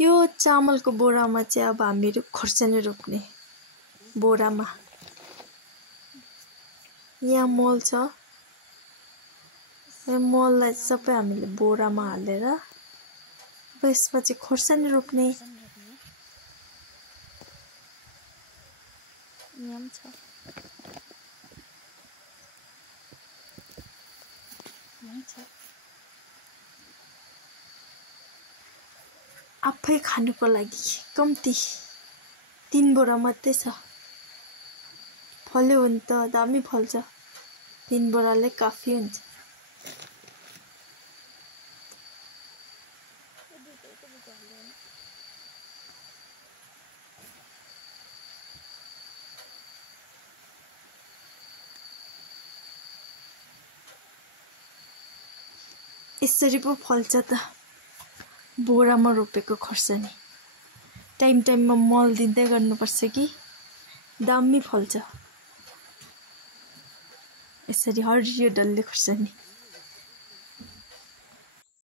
यो चामलको बोरामा चाहिँ अब हामीहरू खोर्सानी रोप्ने बोरामा यहाँ मल छ यो मललाई सबै हामीले बोरामा हालेर त्यसपछि खोर्सानी रोप्ने नियम छ आफै खानुको लागि कम्ती 3 बोरा मात्रै छ फल्यो भने त दामी फल्छ 3 बोराले काफी हुन्छ यसरी पो फल्छ त बोरामा रोपेको खोर्सानी टाइममा मल दिँदै गर्नुपर्छ कि दामी फल्छ यसरी हरियो डल्ले खोर्सानी